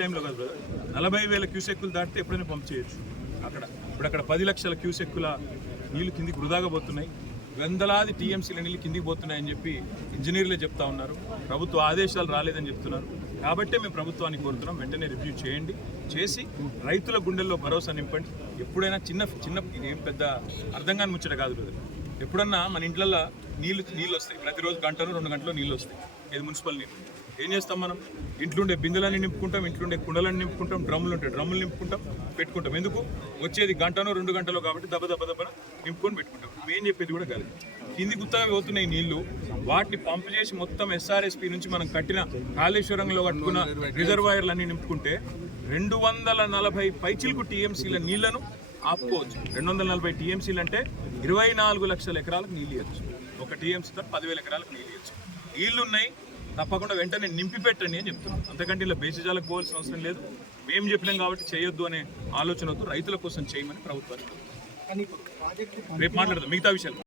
టైంలో కాదు బ్రదర్, 40,000 క్యూసెక్కులు దాటితే ఎప్పుడైనా పంప్ చేయొచ్చు. ఇప్పుడు అక్కడ 10 లక్షల క్యూసెక్కుల నీళ్లు కిందికి వృధాగా పోతున్నాయి, వందలాది టీఎంసీల నీళ్ళు కిందికి పోతున్నాయని చెప్పి ఇంజనీర్లే చెప్తా ఉన్నారు. ప్రభుత్వ ఆదేశాలు రాలేదని చెప్తున్నారు. కాబట్టే మేము ప్రభుత్వాన్ని కోరుతున్నాం, వెంటనే రివ్యూ చేసి రైతుల గుండెల్లో భరోసా నింపండి. ఎప్పుడైనా చిన్న ఇదేం పెద్ద అర్థం కాని ముచ్చట కాదు బ్రదర్. ఎప్పుడన్నా మన ఇంట్లల్లో నీళ్ళు వస్తాయి, ప్రతిరోజు 1-2 గంటలు నీళ్ళు వస్తాయి. ఇది మున్సిపల్ నీళ్ళు. ఏం చేస్తాం మనం? ఇంట్లుండే బిందెలన్నీ నింపుకుంటాం, ఇంట్లుండే కుండలన్నీ నింపుకుంటాం, డ్రమ్ములు నింపుకుంటాం, పెట్టుకుంటాం. ఎందుకు? వచ్చేది 1-2 గంటలో కాబట్టి దెబ్బ నింపుకొని పెట్టుకుంటాం. మేం చెప్పేది కూడా కాదు. కింది గుత్తగా పోతున్నాయి నీళ్లు, వాటిని పంపు చేసి మొత్తం ఎస్ఆర్ఎస్పీ నుంచి మనం కట్టిన కాళేశ్వరంలో కట్టుకున్న రిజర్వాయర్లన్నీ నింపుకుంటే 240 పైచిలకు టీఎంసీల నీళ్లను ఆపుకోవచ్చు. 240 టీఎంసీలు అంటే 24 లక్షల ఎకరాలకు నీళ్ళు ఇవ్వచ్చు. ఒక టీఎంసీతో 10,000 ఎకరాలకు నీళ్ళు ఇవ్వచ్చు. నీళ్లున్నాయి, తప్పకుండా వెంటనే నింపి పెట్టండి అని చెప్తున్నాం. అంతకంటే ఇలా బేసిజాలకు పోవాల్సిన అవసరం లేదు. మేము చెప్పినాం కాబట్టి చేయొద్దు అనే ఆలోచనతో రైతుల కోసం చేయమని ప్రభుత్వానికి రేపు మాట్లాడదాం మిగతా విషయాలు.